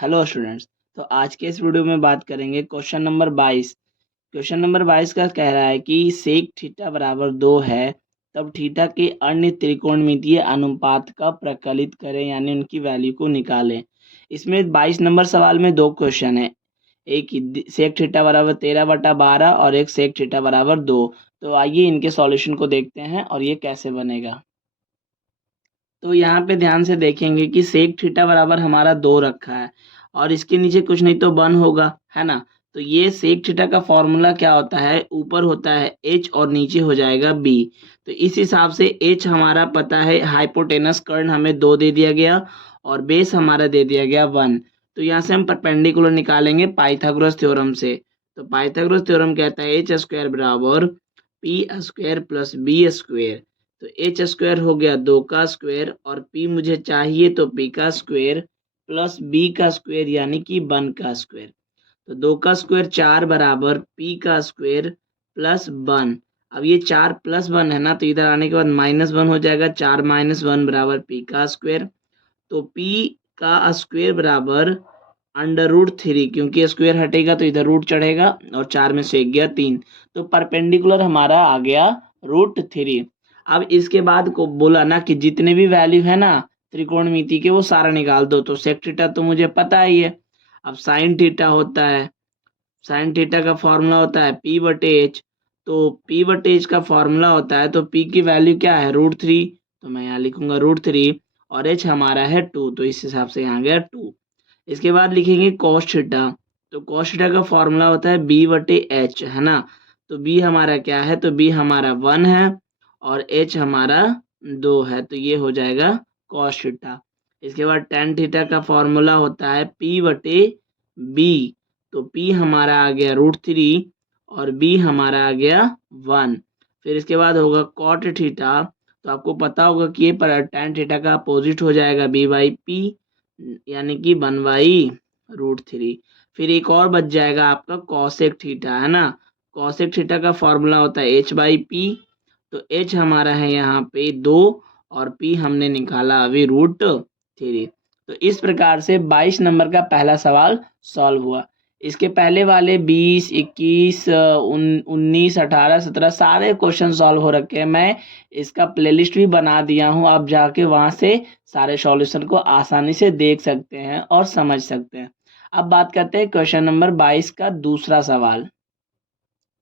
Hello students. तो आज के इस वीडियो में बात करेंगे क्वेश्चन नंबर 22। क्वेश्चन नंबर 22 का कह रहा है कि सेक थीटा बराबर 2 है, तब थीटा के अन्य त्रिकोणमितीय अनुपात का प्रकलित करें, यानी उनकी वैल्यू को निकालें। इसमें 22 नंबर सवाल में दो क्वेश्चन है, एक सेक थीटा बराबर 13/12 और एक सेक थीटा बराबर 2। तो आइए इनके सॉल्यूशन को देखते हैं और ये कैसे बनेगा। तो यहाँ पे ध्यान से देखेंगे कि सेक थीटा बराबर हमारा 2 रखा है और इसके नीचे कुछ नहीं तो 1 होगा, है ना। तो ये सेक थीटा का फॉर्मूला क्या होता है, ऊपर होता है h और नीचे हो जाएगा b। तो इस हिसाब से h हमारा पता है, हाइपोटेनस कर्ण हमें 2 दे दिया गया और बेस हमारा दे दिया गया 1। तो यहाँ से हम परपेंडिकुलर निकालेंगे पाइथागोरस थ्योरम से। तो पाइथागोरस थ्योरम कहता है h स्क्वायर बराबर P square plus B square. तो एच स्क्वायर हो गया 2 का स्क्वायर और पी मुझे चाहिए तो पी का स्क्वायर प्लस बी का स्क्वायर यानी कि 1 का स्क्वायर। तो 2 का स्क्वायर 4 बराबर पी का स्क्वायर प्लस 1। अब ये 4 प्लस 1 है ना, तो इधर आने के बाद -1 हो जाएगा। 4 - 1 बराबर पी का स्क्वायर। तो पी का स्क्वायर बराबर √3, क्योंकि स्क्वायर हटेगा तो इधर रूट चढ़ेगा और 4 में से 1 गया 3। तो परपेंडिकुलर हमारा आ गया √3। अब इसके बाद को बोला ना कि जितने भी वैल्यू है ना त्रिकोणमिति के वो सारा निकाल दो। तो सेक थीटा तो मुझे पता ही है। अब साइन थीटा होता है, साइन थीटा का फॉर्मूला होता है p/h। तो p/h का फॉर्मूला होता है, तो p की वैल्यू क्या है √3। तो मैं यहाँ लिखूंगा √3 और h हमारा है 2, तो इस हिसाब से यहाँ गया 2। इसके बाद लिखेंगे कॉस थीटा। तो कॉस थीटा का फॉर्मूला होता है b/h, है ना। तो b हमारा क्या है, तो b हमारा 1 है और h हमारा 2 है, तो ये हो जाएगा कॉस थीटा। इसके बाद टेन थीटा का फॉर्मूला होता है p/b। तो p हमारा आ गया √3 और b हमारा आ गया 1। फिर इसके बाद होगा कॉट थीटा। तो आपको पता होगा कि ये पर टेन थीटा का अपोजिट हो जाएगा b/p, यानी कि 1/√3। फिर एक और बच जाएगा आपका कॉसेक थीटा, है ना। कॉसेक थीटा का फॉर्मूला होता है h/p। तो h हमारा है यहाँ पे 2 और p हमने निकाला अभी √3। तो इस प्रकार से 22 नंबर का पहला सवाल सॉल्व हुआ। इसके पहले वाले 20, 21, 19, 18, 17 सारे क्वेश्चन सॉल्व हो रखे हैं। मैं इसका प्लेलिस्ट भी बना दिया हूँ, आप जाके वहां से सारे सॉल्यूशन को आसानी से देख सकते हैं और समझ सकते हैं। अब बात करते हैं क्वेश्चन नंबर 22 का दूसरा सवाल।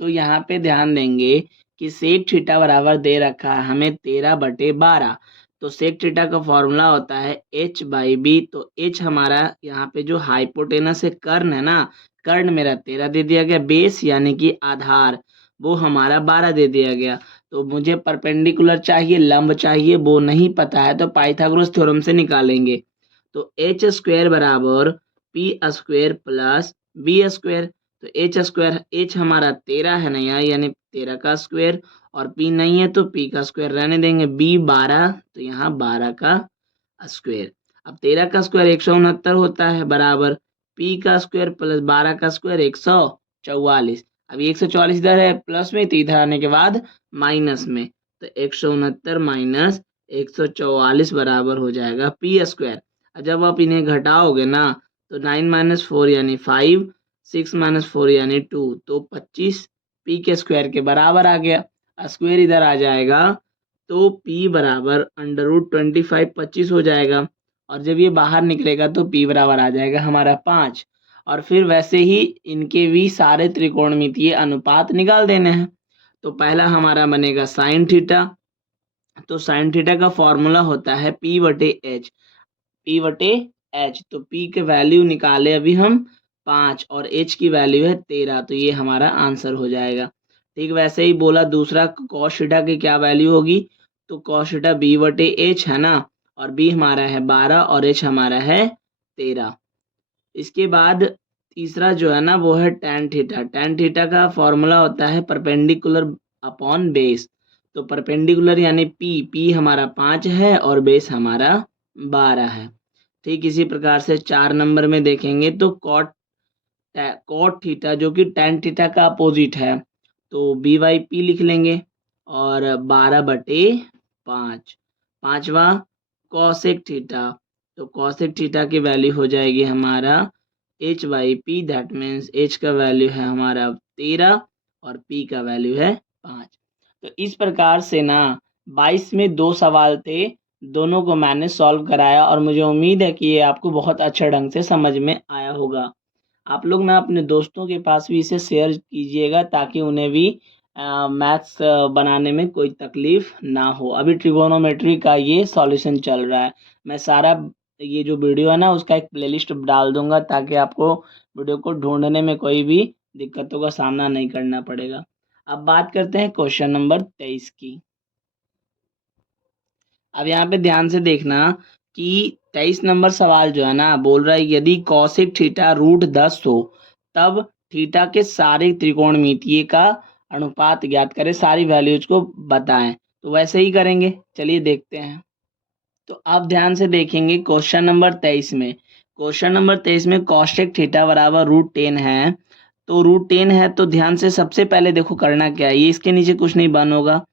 तो यहाँ पे ध्यान देंगे कि सेक थीटा बराबर दे रखा है हमें 13/12। तो सेक थीटा का फॉर्मूला होता है h/b। तो h हमारा यहाँ पे जो हाइपोटेनस है, कर्ण है ना, कर्ण मेरा 13 दे दिया गया, बेस यानी कि आधार वो हमारा 12 दे दिया गया। तो मुझे परपेंडिकुलर चाहिए, लंब चाहिए, वो नहीं पता है, तो पाइथागोरस थ्योरम से निकालेंगे। तो एच स्क्वायर बराबर P square plus B square. तो एच स्क्वायर, एच हमारा 13 है ना यहाँ, यानी 13 का स्क्वायर, और पी नहीं है तो पी का स्क्वायर रहने देंगे। बी 12, तो यहाँ 12 का स्क्वायर। अब 13 का स्क्वायर 169 होता है, बराबर पी का स्क्वायर प्लस 12 का स्क्वायर 144। अब 144 इधर है प्लस में, तो इधर आने के बाद माइनस में। तो 169 माइनस 144 बराबर हो जाएगा पी स्क्वायर। जब आप इन्हें घटाओगे ना, तो 9 - 4 यानी 5, 6 - 4 यानी 2, तो 25 पी के स्क्वायर के बराबर आ गया। स्क्वायर इधर आ जाएगा तो पी बराबर √25 25 हो जाएगा। और जब ये बाहर निकलेगा तो पी बराबर आ जाएगा हमारा 5। और फिर वैसे ही इनके भी सारे त्रिकोणमितीय अनुपात निकाल देने हैं। तो पहला हमारा बनेगा साइन थीटा। तो साइन थीटा का फॉर्मूला होता है p/h। p/h, तो p के वैल्यू निकाले अभी हम 5 और h की वैल्यू है 13, तो ये हमारा आंसर हो जाएगा। ठीक, वैसे ही बोला दूसरा cos थीटा की क्या वैल्यू होगी। तो cos थीटा b/h है ना, और b हमारा है 12 और h हमारा है 13। इसके बाद तीसरा जो है ना वो है tan थीटा। tan थीटा का फॉर्मूला होता है परपेंडिकुलर अपॉन बेस। तो परपेंडिकुलर यानी p हमारा 5 है और बेस हमारा 12 है। ठीक इसी प्रकार से 4 नंबर में देखेंगे तो कॉट थीटा जो कि tan थीटा का अपोजिट है, तो b/p लिख लेंगे और 12/5। पांचवा कॉसेक थीटा। तो कॉसेक थीटा की वैल्यू हो जाएगी हमारा h/p, दैट मीन्स h का वैल्यू है हमारा 13 और p का वैल्यू है 5। तो इस प्रकार से ना 22 में 2 सवाल थे, दोनों को मैंने सॉल्व कराया और मुझे उम्मीद है कि ये आपको बहुत अच्छे ढंग से समझ में आया होगा। आप लोग ना अपने दोस्तों के पास भी इसे शेयर कीजिएगा ताकि उन्हें भी मैथ्स बनाने में कोई तकलीफ ना हो। अभी ट्रिगोनोमेट्री का ये सॉल्यूशन चल रहा है। मैं सारा ये जो वीडियो है ना उसका एक प्लेलिस्ट डाल दूंगा ताकि आपको वीडियो को ढूंढने में कोई भी दिक्कतों का सामना नहीं करना पड़ेगा। अब बात करते हैं क्वेश्चन नंबर 23 की। अब यहाँ पे ध्यान से देखना कि 23 नंबर सवाल जो है ना बोल रहा है यदि कौशिक थीटा √10 हो तब थीटा के सारे त्रिकोणमितीय का अनुपात ज्ञात करें, सारी वैल्यूज को बताएं। तो वैसे ही करेंगे, चलिए देखते हैं। तो आप ध्यान से देखेंगे क्वेश्चन नंबर 23 में, कौशिक थीटा बराबर √10 है। तो √10 है तो ध्यान से सबसे पहले देखो करना क्या है, ये इसके नीचे कुछ नहीं बन होगा।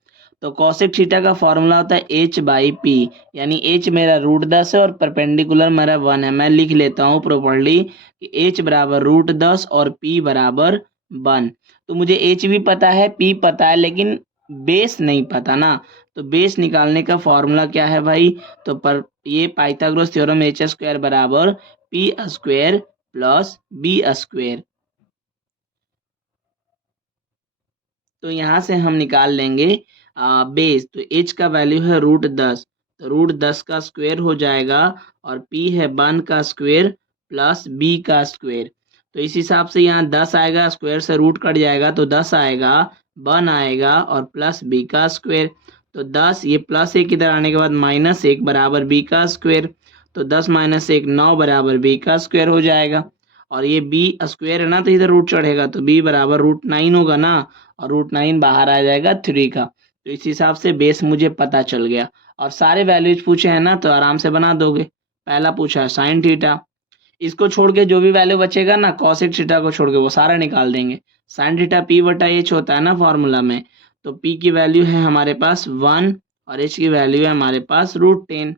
तो कॉसेक थीटा का फॉर्मूला होता है h/p, यानी h मेरा √10 है और परपेंडिकुलर मेरा 1 है। मैं लिख लेता हूँ प्रॉपर्ली कि h बराबर √10 और p बराबर 1। तो मुझे h भी पता है, p पता है, लेकिन बेस नहीं पता ना। तो बेस निकालने का फॉर्मूला क्या है भाई, तो पर ये पाइथागोरस थ्योरम h² बराबर p² प्लस b²। तो यहाँ से हम निकाल लेंगे बेस। तो h का वैल्यू है √10, तो √10 का स्क्वायर हो जाएगा और p है 1 का स्क्वायर प्लस b का स्क्वायर। तो इस हिसाब से यहाँ 10 आएगा, स्क्वायर से रूट कट जाएगा तो 10 आएगा, 1 आएगा और प्लस b का स्क्वायर। तो 10 ये प्लस 1 इधर आने के बाद -1 बराबर b का स्क्वायर। तो 10 - 1 9 बराबर b का स्क्वायर हो जाएगा। और ये b स्क्वायर है ना तो इधर रूट चढ़ेगा तो b बराबर √9 होगा ना, और √9 बाहर आ जाएगा 3 का। तो इस हिसाब से बेस मुझे पता चल गया। और सारे वैल्यूज पूछे हैं ना तो आराम से बना दोगे। पहला पूछा है साइन थीटा, इसको छोड़ के जो भी वैल्यू बचेगा ना कॉसेक थीटा को छोड़ के वो सारा निकाल देंगे। साइन थीटा p/h होता है ना फॉर्मूला में, तो p की वैल्यू है हमारे पास 1 और h की वैल्यू है हमारे पास √10।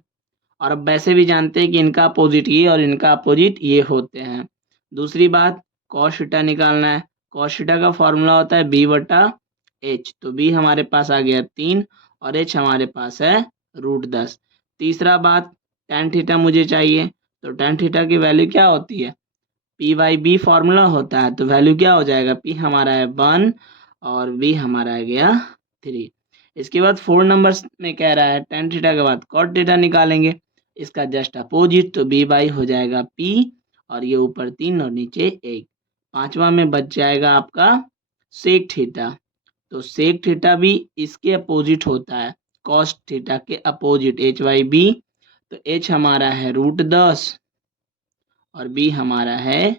और अब वैसे भी जानते हैं कि इनका अपोजिट ये और इनका अपोजिट ये होते हैं। दूसरी बात, कॉस थीटा निकालना है। कॉस थीटा का फॉर्मूला होता है b/h, तो b हमारे पास आ गया 3 और h हमारे पास है √10। तीसरा बात, tan थीटा मुझे चाहिए, तो tan थीटा की वैल्यू क्या होती है, p/b फॉर्मूला होता है। तो वैल्यू क्या हो जाएगा, p हमारा है 1 और b हमारा आ गया 3। इसके बाद 4 नंबर में कह रहा है tan थीटा के बाद cot थीटा निकालेंगे, इसका जस्ट अपोजिट, तो b/, हो जाएगा p और ये ऊपर 3 और नीचे 1। पांचवा में बच जाएगा आपका सेक थीटा, तो सेक थीटा भी इसके अपोजिट होता है, कॉस थीटा के अपोजिट h/b। तो h हमारा है √10 और b हमारा है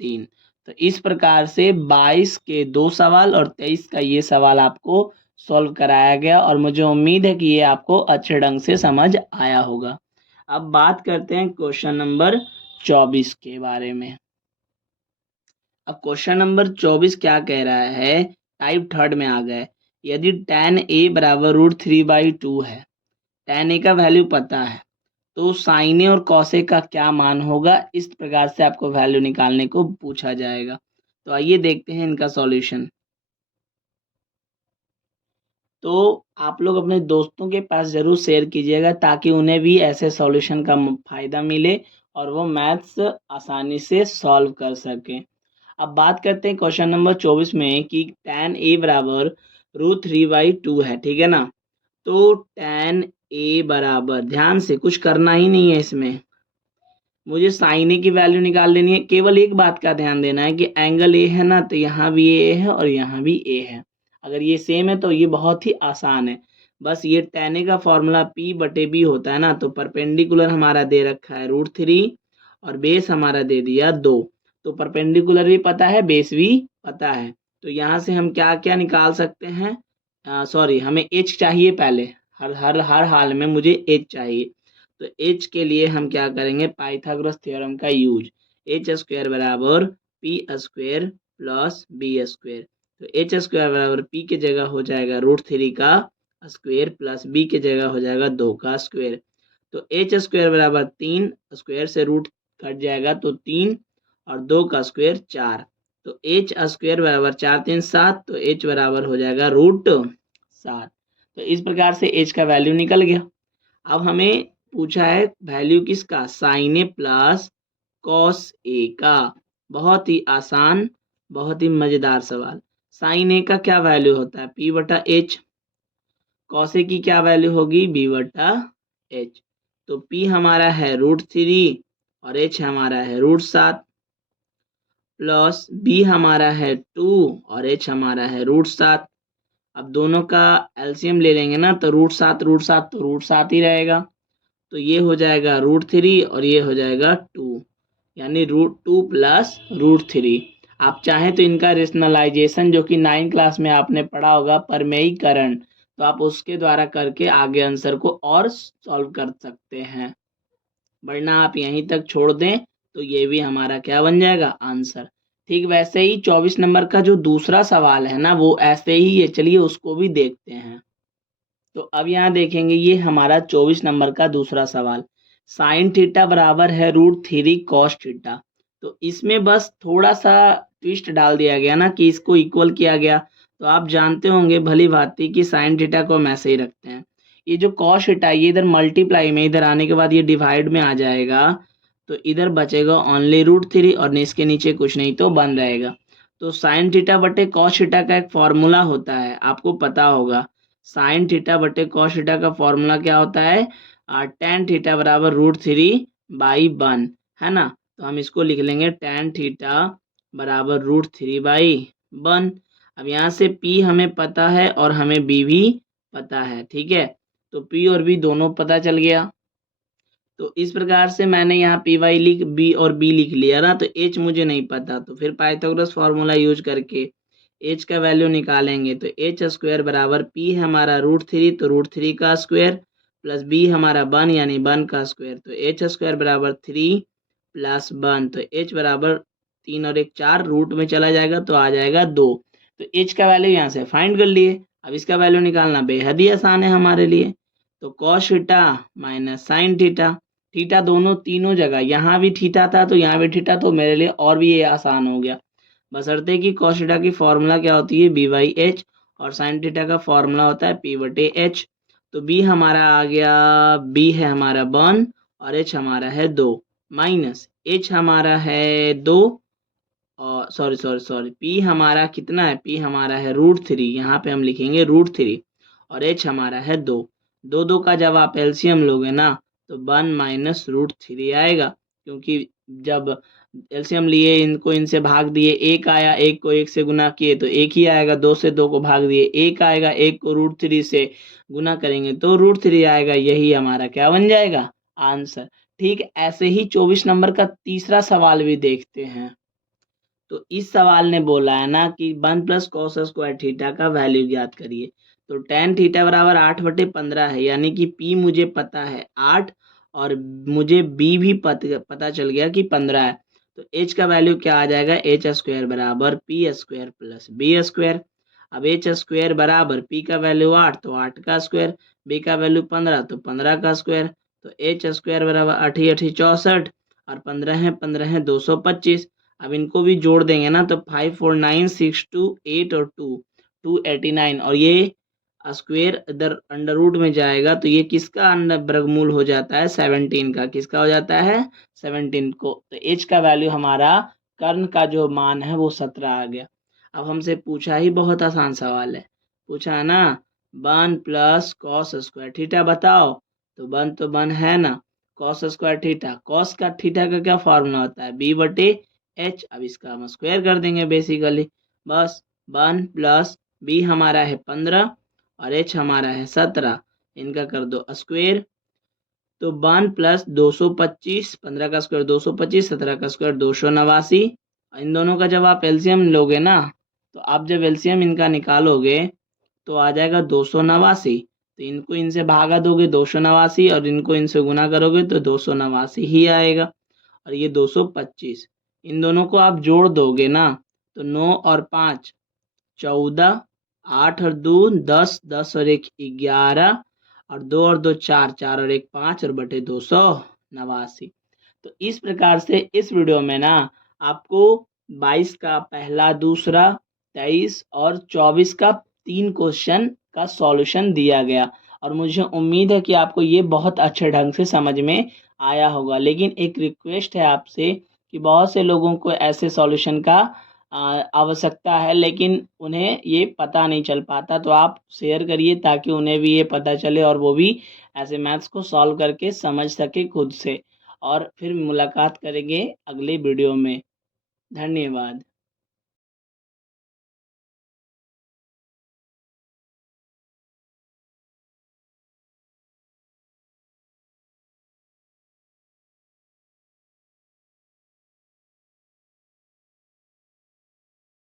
3। तो इस प्रकार से 22 के 2 सवाल और 23 का ये सवाल आपको सॉल्व कराया गया और मुझे उम्मीद है कि ये आपको अच्छे ढंग से समझ आया होगा। अब बात करते हैं क्वेश्चन नंबर 24 के बारे में। अब क्वेश्चन नंबर 24 क्या कह रहा है, टाइप थर्ड में आ गए। यदि tan a बराबर √3/2 है, tan a का वैल्यू पता है, तो साइन ए और कॉसे का क्या मान होगा, इस प्रकार से आपको वैल्यू निकालने को पूछा जाएगा। तो आइए देखते हैं इनका सॉल्यूशन। तो आप लोग अपने दोस्तों के पास ज़रूर शेयर कीजिएगा ताकि उन्हें भी ऐसे सॉल्यूशन का फ़ायदा मिले और वो मैथ्स आसानी से सॉल्व कर सकें। अब बात करते हैं क्वेश्चन नंबर 24 में कि tan a बराबर √3/2 है, ठीक है ना। तो tan a बराबर, ध्यान से कुछ करना ही नहीं है इसमें, मुझे साइन ए की वैल्यू निकाल लेनी है। केवल एक बात का ध्यान देना है कि एंगल ए है ना, तो यहाँ भी ए है और यहाँ भी ए है। अगर ये सेम है तो ये बहुत ही आसान है। बस ये tan a का फॉर्मूला p/b होता है ना, तो परपेंडिकुलर हमारा दे रखा है √3 और बेस हमारा दे दिया 2। तो परपेंडिकुलर भी पता है, बेस भी पता है। तो यहाँ से हम क्या क्या निकाल सकते हैं, सॉरी हमें h चाहिए पहले, हर हर हर हाल में मुझे h चाहिए। तो h के लिए हम क्या करेंगे, पाइथागोरस थ्योरम का यूज, h² बराबर p² प्लस b²। तो h² बराबर p की जगह हो जाएगा √3 का स्क्वायर प्लस b की जगह हो जाएगा 2 का स्क्वायर। तो एच स्क्वायर बराबर 3, स्क्वायर से रूट कट जाएगा तो 3 और 2 का स्क्वायर 4। तो एच स्क्वायर बराबर 4 3 7, तो एच बराबर हो जाएगा √7। तो इस प्रकार से एच का वैल्यू निकल गया। अब हमें पूछा है वैल्यू किसका, sign A plus cos A का। बहुत ही आसान, बहुत ही मजेदार सवाल। साइन ए का क्या वैल्यू होता है, पी बटा एच। कॉस ए की क्या वैल्यू होगी, बी बटा एच। तो पी हमारा है √3 और एच हमारा है √7, प्लस बी हमारा है 2 और एच हमारा है √7। अब दोनों का एलसीएम ले लेंगे ना, तो √7 तो √7 ही रहेगा। तो ये हो जाएगा √3 और ये हो जाएगा 2, यानी √2 प्लस √3। आप चाहें तो इनका रेशनलाइजेशन जो कि 9 क्लास में आपने पढ़ा होगा, परमेयीकरण, तो आप उसके द्वारा करके आगे आंसर को और सॉल्व कर सकते हैं, वरना आप यहीं तक छोड़ दें तो ये भी हमारा क्या बन जाएगा, आंसर। ठीक वैसे ही 24 नंबर का जो दूसरा सवाल है ना, वो ऐसे ही है, चलिए उसको भी देखते हैं। तो अब यहाँ देखेंगे, ये हमारा 24 नंबर का दूसरा सवाल, साइन थीटा बराबर है √3 कॉस थीटा। तो इसमें बस थोड़ा सा ट्विस्ट डाल दिया गया ना, कि इसको इक्वल किया गया। तो आप जानते होंगे भली भांति कि साइन थीटा को हम ऐसे ही रखते हैं। ये जो कॉस थीटा, ये इधर मल्टीप्लाई में, इधर आने के बाद ये डिवाइड में आ जाएगा, तो इधर बचेगा ओनली √3 और इसके नीचे कुछ नहीं तो बन रहेगा। तो साइन थीटा बटे कॉस थीटा का एक फॉर्मूला होता है, आपको पता होगा। साइन थीटा बटे कॉस थीटा का फॉर्मूला क्या होता है, tan थीटा बराबर √3/1, है ना। तो हम इसको लिख लेंगे tan थीटा बराबर √3/1। अब यहाँ से P हमें पता है और हमें B भी पता है, ठीक है। तो P और B दोनों पता चल गया। तो इस प्रकार से मैंने यहाँ पी वाई लिख बी और बी लिख लिया ना, तो एच मुझे नहीं पता, तो फिर पाइथागोरस फॉर्मूला यूज करके एच का वैल्यू निकालेंगे। तो एच स्क्वायर बराबर पी है हमारा √3, तो √3 का स्क्वायर प्लस बी हमारा 1 यानी 1 का स्क्वायर। तो एच स्क्वायर बराबर 3 + 1, तो एच बराबर 3 और 1 4, रूट में चला जाएगा तो आ जाएगा 2। तो एच का वैल्यू यहाँ से फाइंड कर लिए। अब इसका वैल्यू निकालना बेहद ही आसान है हमारे लिए। तो cos theta minus sine theta, theta दोनों तीनों जगह, यहाँ भी थीटा था तो यहाँ भी थीटा, तो मेरे लिए और भी ये आसान हो गया। बशर्ते कि कॉस थीटा की फॉर्मूला क्या होती है, b/h, और साइन थीटा का फॉर्मूला होता है p/h। तो b हमारा आ गया, b है हमारा 1 और h हमारा है 2, माइनस h हमारा है 2, और सॉरी p हमारा कितना है, p हमारा है √3, यहाँ पे हम लिखेंगे √3, और h हमारा है 2। 2 का जब आप एलसीएम लोगे ना, तो 1 - √3 आएगा, क्योंकि जब एलसीएम लिए, इनको इनसे भाग दिए, 1 आया, 1 को 1 से गुना किए तो 1 ही आएगा, 2 से 2 को भाग दिए 1 आएगा, 1 को √3 से गुना करेंगे तो √3 आएगा, यही हमारा क्या बन जाएगा, आंसर। ठीक ऐसे ही 24 नंबर का तीसरा सवाल भी देखते हैं। तो इस सवाल ने बोला है ना कि 1 + cos स्क्वायर थीटा का वैल्यू ज्ञात करिए। तो tan थीटा बराबर 8/15 है, यानी कि P मुझे पता है 8 और मुझे B भी पता चल गया कि 15 है। तो H का वैल्यू क्या आ जाएगा, एच स्क्वायर बराबर P square plus B square. अब H स्क्वायर बराबर P का वैल्यू 8 तो 8 का स्क्वायर, B का वैल्यू 15 तो 15 का स्क्वायर। तो H स्क्वायर बराबर 8 × 8 = 64 और 15 है 225। अब इनको भी जोड़ देंगे ना, तो 5 4 9 6 2 8 और 2 289, और ये स्क्वायर इधर अंडर रूट में जाएगा, तो ये किसका अंडर वर्गमूल हो जाता है, 17 का। किसका हो जाता है, 17 को। तो एच का वैल्यू हमारा, कर्ण का जो मान है वो 17 आ गया। अब हमसे पूछा ही बहुत आसान सवाल है, पूछा है ना 1 + cos स्क्वायर थीटा बताओ। तो 1 तो 1 है ना, cos स्क्वायर थीटा, cos का थीटा का क्या फॉर्मूला होता है, b/h। अब इसका हम स्क्वायर कर देंगे बेसिकली, बस 1 + b हमारा है 15 और h हमारा है 17, इनका कर दो स्क्वायर। तो 1 + 225, 15 का स्क्वायर 225, 17 का स्क्वायर 289। इन दोनों का जब आप एलसीएम लोगे ना, तो आप जब एलसीएम इनका निकालोगे तो आ जाएगा 289। तो इनको इनसे भागा दोगे 289, और इनको इनसे गुना करोगे तो 289 ही आएगा, और ये 225। इन दोनों को आप जोड़ दोगे ना, तो 9 और 5 14, 8 और 2 10, 10 और 1 11, और 2 और 2 4, 4 और 1 5 और बटे 289। तो इस प्रकार से इस वीडियो में ना आपको 22 का पहला, दूसरा, 23 और 24 का 3 क्वेश्चन का सॉल्यूशन दिया गया और मुझे उम्मीद है कि आपको ये बहुत अच्छे ढंग से समझ में आया होगा। लेकिन एक रिक्वेस्ट है आपसे कि बहुत से लोगों को ऐसे सॉल्यूशन का आवश्यकता है, लेकिन उन्हें ये पता नहीं चल पाता, तो आप शेयर करिए ताकि उन्हें भी ये पता चले और वो भी ऐसे मैथ्स को सॉल्व करके समझ सके खुद से। और फिर मुलाकात करेंगे अगले वीडियो में। धन्यवाद।